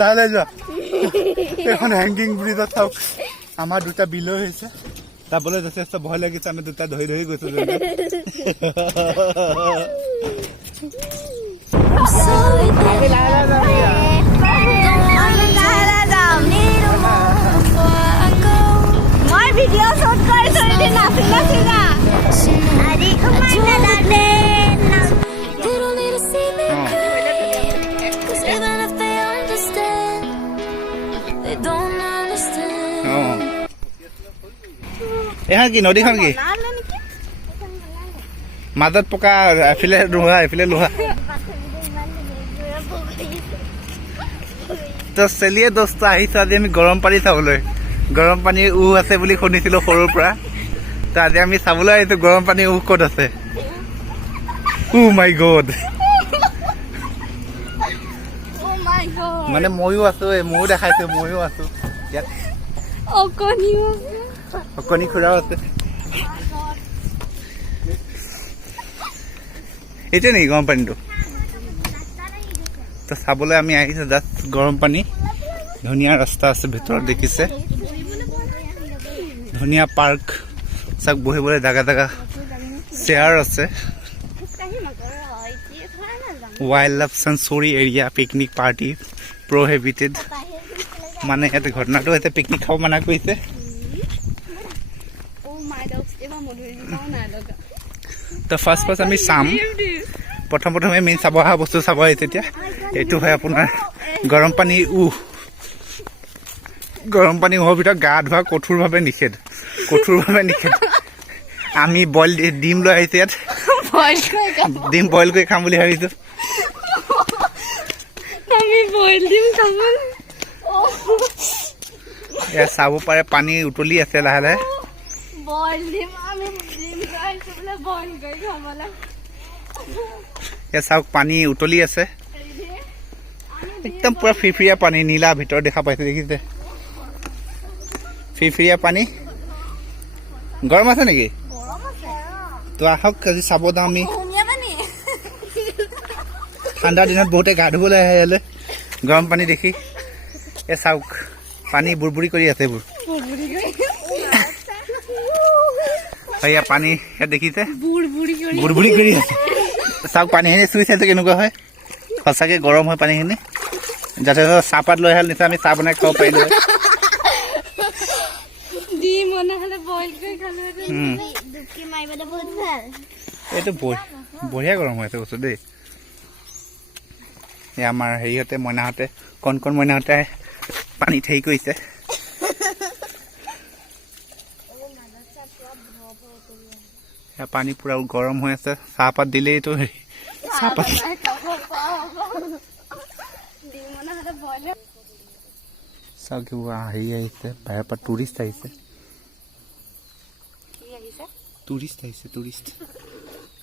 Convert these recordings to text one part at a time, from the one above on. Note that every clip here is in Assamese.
লাহে যোৱা এখন হেংগিং ব্ৰিজত চাওক আমাৰ দুটা বিলয় হৈছে যাবলৈ যথেষ্ট ভয় লাগিছে আমি দুটা ধৰি ধৰি গৈছো এখন কি নদীখন কি মাজত পকা এফালে লোহা এফালে লোহা তো চেলিয়ে দোস্ত আহিছো আজি আমি গৰম পানী চাবলৈ গৰম পানীৰ আছে বুলি শুনিছিলো সৰুৰ পৰা তো আজি আমি চাবলৈ আহিছো গৰম পানীৰ ক'ত আছে মাই গড মানে ময়ো আছো ময়ো দেখাইছো ময়ো আছো ইয়াত অকণি খুৰাও আছে এইটোৱে নেকি গৰম পানীটো তো চাবলৈ আমি আহিছো জাষ্ট গৰম পানী ধুনীয়া ৰাস্তা আছে ভিতৰত দেখিছে ধুনীয়া পাৰ্ক চাওক বহিবলৈ জাগা জাগা চেয়াৰ আছে wild life century area picnic party প্ৰহিবিটেড মানে ইয়াতে ঘটনাটো হৈছে পিকনিক খাব মানা কৰিছে তো ফাৰ্ষ্ট আমি চাম প্ৰথমে মেইন চাব অহা বস্তু চাব আহিছে এতিয়া এইটো হয় আপোনাৰ গৰম পানী গৰম পানী হোৱাৰ ভিতৰত গা ধোৱা কঠোৰভাৱে নিষেধ আমি বইল ডিম লৈ আহিছো ইয়াত ডিম বইল কৰি খাম বুলি ভাবিছো ইয়াত চাব পাৰে পানী উতলি আছে লাহে লাহে ইয়াত চাওক পানী উতলি আছে একদম পুৰা ফিৰফিৰীয়া পানী নীলা ভিতৰত দেখা পাইছে দেখিছে ফিৰফিৰীয়া পানী গৰম আছে নেকি তো আহক আজি চাব যাওঁ আমি ঠাণ্ডা দিনত বহুতে গা ধুবলৈ আহে ইয়ালৈ গৰম পানী দেখি এ চাওক পানী বুৰবুৰি কৰি আছে এইবোৰ এয়া পানী ইয়াত দেখিছে বুৰবুৰি কৰি আছে চাওক পানীখিনি চুই চাইছে কেনেকুৱা হয় সঁচাকৈ গৰম হয় পানীখিনি যাতে চাহপাত লৈ আহে নিশ্চয় আমি চাহ বনাই খাব পাৰিলোঁ এইটো বঢ়িয়া গৰম হৈ আছে বস্তু দেই এই আমাৰ হেৰিহঁতে মইনাহঁতে কণ মইনাহঁতে পানীত হেৰি কৰিছে পানী পুৰা গৰম হৈ আছে চাহপাত দিলেইতো চাহপাত চাওক হেৰি আহিছে বাহিৰৰ পৰা টুৰিষ্ট আহিছে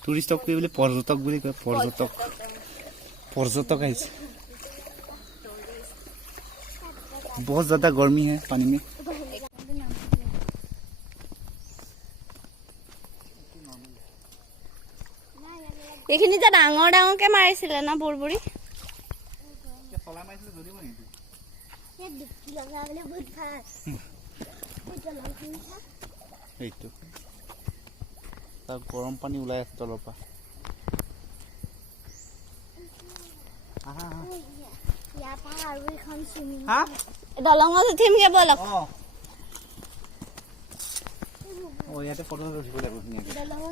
টুৰিষ্টক কি বুলি পৰ্যটক বুলি কয় পৰ্যটক আহিছে বহুত জ্যাদা গৰমি হে পানী में এইখিনি যে ডাঙৰকে মাৰিছিলে না বুৰবুৰি গৰম পানী ওলাই আছে তলৰ পৰা দলঙত উঠিমগে বলক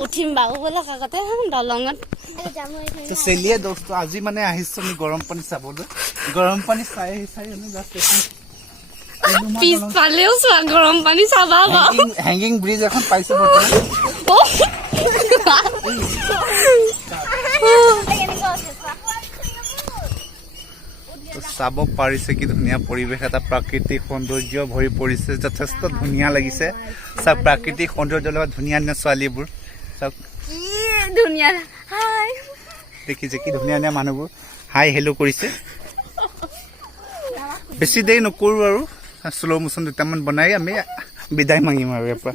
উঠিম বাৰু বলক আগতে দলঙত চেলিয়ে দোস্ত আজি মানে আহিছো আমি গৰম পানী চাবলৈ গৰম পানী চাই আমি জাষ্ট পিছফালেও চোৱা গৰম পানী চাবা হেংগিং ব্ৰিজ এখন পাইছো চাব পাৰিছে কি ধুনীয়া পৰিৱেশ এটা প্ৰাকৃতিক সৌন্দৰ্য ভৰি পৰিছে যথেষ্ট ধুনীয়া লাগিছে চব প্ৰাকৃতিক সৌন্দৰ্যৰ লগত ধুনীয়া ছোৱালীবোৰ চব ধুনীয়া দেখিছে কি ধুনীয়া মানুহবোৰ হাই হেল্ল' কৰিছে বেছি দেৰি নকৰোঁ আৰু শ্ল' মোচন দুটামান বনাই আমি বিদায় মাগিম আৰু ইয়াৰ পৰা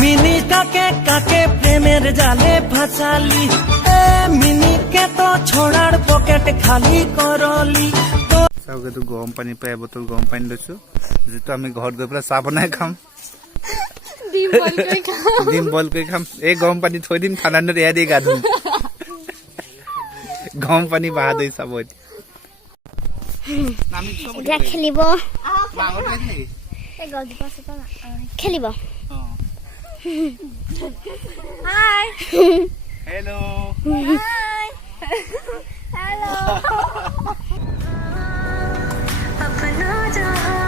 মিনি কাকে কাকে প্ৰেমেৰ জালে ফাঁসালি মিনিকে তো ছড়াৰ পকেট খালি কৰলি চাওক এইটো গৰম পানী পাই এবটল গৰম পানী লৈছো যিটো আমি ঘৰত গৈ পেলাই চাহ বনাই খাম ডিম বইল কৰি খাম এই গৰম পানী থৈ দিম ঠাণ্ডা দিনত এয়া দি গা ধুম গৰম পানী বাহাদুৰি চাব এতিয়া খেলিব খেলিব হাই হেল্ল' हेलो